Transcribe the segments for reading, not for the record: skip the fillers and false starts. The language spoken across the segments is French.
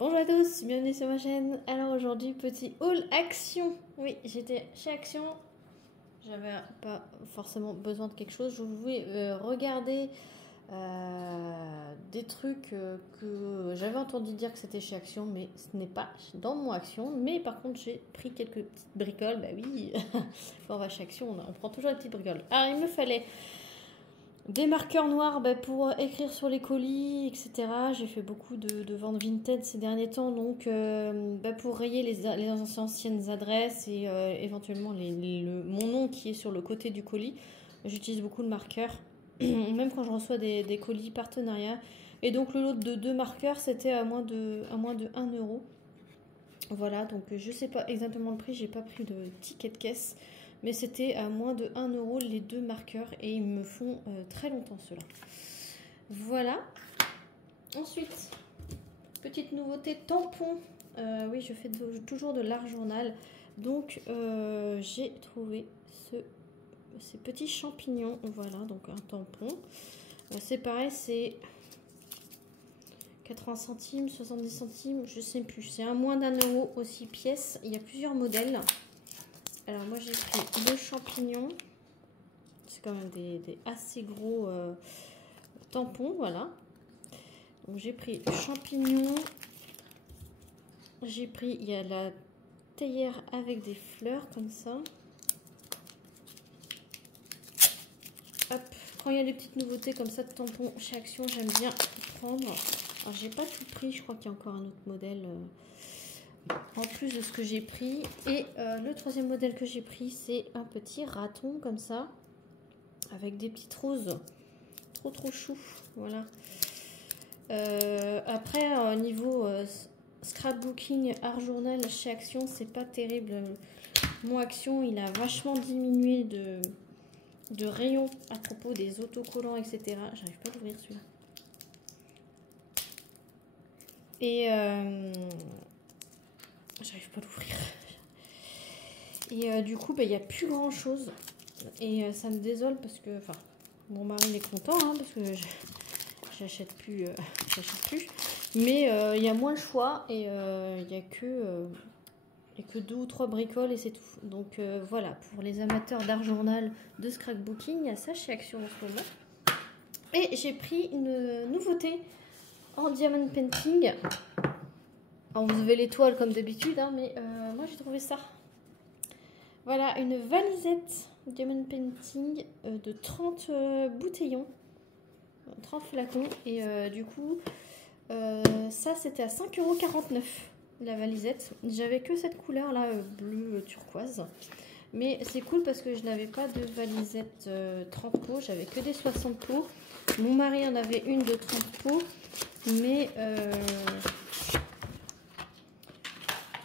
Bonjour à tous, bienvenue sur ma chaîne. Alors aujourd'hui, petit haul Action. Oui, j'étais chez Action. J'avais pas forcément besoin de quelque chose. Je voulais regarder des trucs que j'avais entendu dire que c'était chez Action, mais ce n'est pas dans mon Action. Mais par contre, j'ai pris quelques petites bricoles. Bah oui, quand on va chez Action, on prend toujours des petites bricoles. Alors il me fallait des marqueurs noirs pour écrire sur les colis, etc. J'ai fait beaucoup de ventes vintage ces derniers temps, donc pour rayer les anciennes adresses et éventuellement mon nom qui est sur le côté du colis, j'utilise beaucoup de marqueurs, même quand je reçois des colis partenariats. Et donc le lot de 2 marqueurs, c'était à moins de 1 euro. Voilà, donc je sais pas exactement le prix, j'ai pas pris de ticket de caisse. Mais c'était à moins de 1 euro les 2 marqueurs et ils me font très longtemps ceux-là. Voilà. Ensuite, petite nouveauté, tampon. Oui, je fais toujours de l'art journal. Donc, j'ai trouvé ces petits champignons. Voilà, donc un tampon. C'est pareil, c'est 80 centimes, 70 centimes, je sais plus. C'est à moins d'1 euro aussi pièce. Il y a plusieurs modèles. Alors moi j'ai pris le champignon, c'est quand même des assez gros tampons, voilà. Donc j'ai pris le champignon, j'ai pris, il y a la théière avec des fleurs comme ça. Hop, quand il y a des petites nouveautés comme ça de tampons chez Action, j'aime bien prendre. Alors j'ai pas tout pris, je crois qu'il y a encore un autre modèle en plus de ce que j'ai pris. Et le troisième modèle que j'ai pris, c'est un petit raton comme ça avec des petites roses trop chou. Voilà. Après niveau scrapbooking art journal chez Action, c'est pas terrible. Mon Action, il a vachement diminué de rayons à propos des autocollants, etc. J'arrive pas à l'ouvrir celui-là. Et j'arrive pas à l'ouvrir. Et du coup, il n'y a plus grand chose. Et ça me désole parce que, enfin, mon mari est content hein, parce que j'achète plus. Mais il y a moins le choix et il n'y a que 2 ou 3 bricoles et c'est tout. Donc voilà, pour les amateurs d'art journal, de scrapbooking, il y a ça chez Action en ce moment. Et j'ai pris une nouveauté en diamond painting. Alors, vous avez l'étoile comme d'habitude, hein, mais moi j'ai trouvé ça. Voilà, une valisette diamond painting de 30 bouteillons, 30 flacons. Et du coup, ça c'était à 5,49 € la valisette. J'avais que cette couleur là, bleu turquoise. Mais c'est cool parce que je n'avais pas de valisette 30 pots, j'avais que des 60 pots. Mon mari en avait une de 30 pots, mais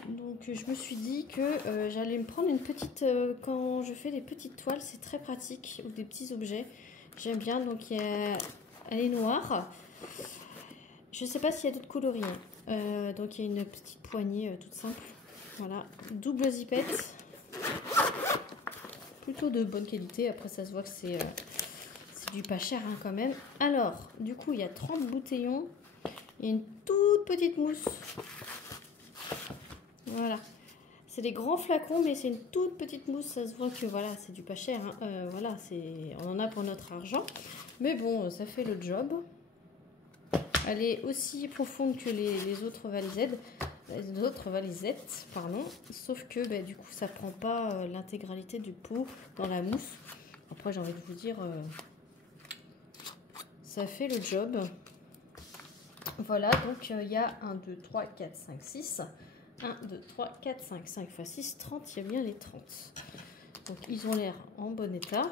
donc je me suis dit que j'allais me prendre une petite, quand je fais des petites toiles, c'est très pratique, ou des petits objets, j'aime bien. Donc elle est noire, je sais pas s'il y a d'autres coloris, donc il y a une petite poignée toute simple, voilà, double zipette, plutôt de bonne qualité. Après ça se voit que c'est du pas cher hein, quand même. Alors du coup il y a 30 bouteillons, il y a une toute petite mousse. Voilà, c'est des grands flacons, mais c'est une toute petite mousse. Ça se voit que voilà, c'est du pas cher. Hein. Voilà, on en a pour notre argent. Mais bon, ça fait le job. Elle est aussi profonde que les autres valisettes. Pardon. Sauf que du coup, ça prend pas l'intégralité du pot dans la mousse. Après, j'ai envie de vous dire, ça fait le job. Voilà, donc il y a 1, 2, 3, 4, 5, 6. 1, 2, 3, 4, 5, 5 x 6, 30, il y a bien les 30. Donc ils ont l'air en bon état.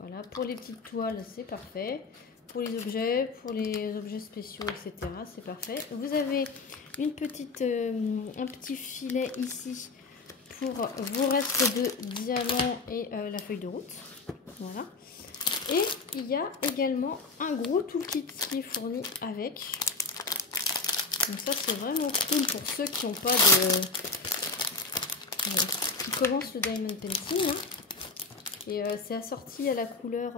Voilà, pour les petites toiles, c'est parfait. Pour les objets spéciaux, etc., c'est parfait. Vous avez un petit filet ici pour vos restes de diamants et la feuille de route. Voilà. Et il y a également un gros toolkit qui est fourni avec. Donc ça c'est vraiment cool pour ceux qui n'ont pas qui commencent le diamond painting. Hein. Et c'est assorti à la couleur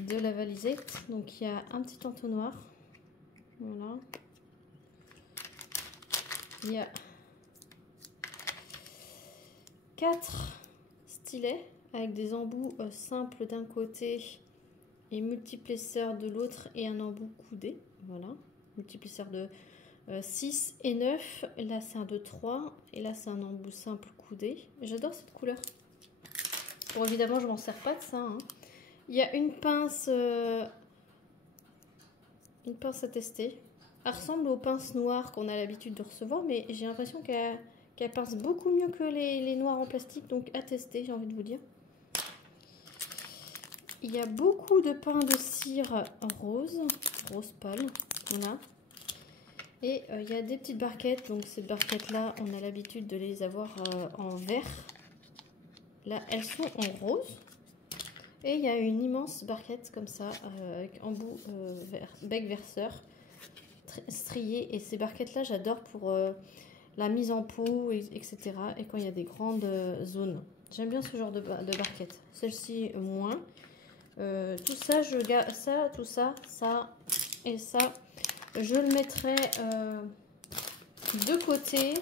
de la valisette. Donc il y a un petit entonnoir. Voilà. Il y a 4 stylets avec des embouts simples d'un côté et multiplesseurs de l'autre et un embout coudé. Voilà. Multiplesseur de 6 et 9. Là, c'est un de 3. Et là, c'est un embout simple coudé. J'adore cette couleur. Bon, évidemment, je m'en sers pas de ça. Hein. Il y a une pince à tester. Elle ressemble aux pinces noires qu'on a l'habitude de recevoir, mais j'ai l'impression qu'elle pince beaucoup mieux que les noires en plastique, donc à tester, j'ai envie de vous dire. Il y a beaucoup de pain de cire rose pâle, voilà. Et il y a des petites barquettes, donc ces barquettes-là, on a l'habitude de les avoir en vert. Là, elles sont en rose. Et il y a une immense barquette comme ça, avec embout bec verseur, strié. Et ces barquettes-là, j'adore pour la mise en pot, etc. Et quand il y a des grandes zones. J'aime bien ce genre de barquette. Celle-ci, moins. Tout ça, je garde ça, tout ça, ça et ça. Je le mettrai de côté.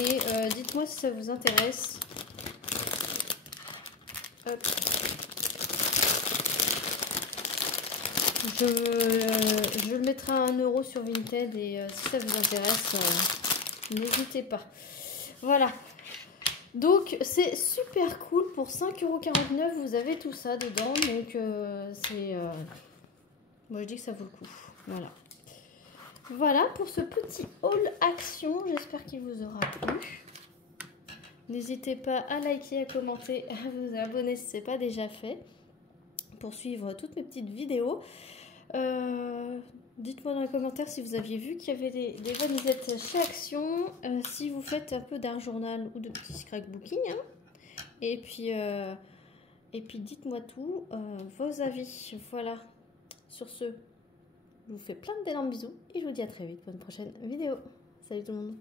Et dites-moi si ça vous intéresse. Hop. Je le mettrai à 1 € sur Vinted et si ça vous intéresse, n'hésitez pas. Voilà. Donc c'est super cool. Pour 5,49 €, vous avez tout ça dedans. Donc moi je dis que ça vaut le coup. Voilà. Voilà pour ce petit haul action. J'espère qu'il vous aura plu. N'hésitez pas à liker, à commenter, à vous abonner si ce n'est pas déjà fait. Pour suivre toutes mes petites vidéos. Dites-moi dans les commentaires si vous aviez vu qu'il y avait des valisettes chez Action, si vous faites un peu d'art journal ou de petits scrapbooking, hein. Et puis dites-moi tout, vos avis. Voilà. Sur ce, je vous fais plein d'énormes bisous et je vous dis à très vite pour une prochaine vidéo. Salut tout le monde.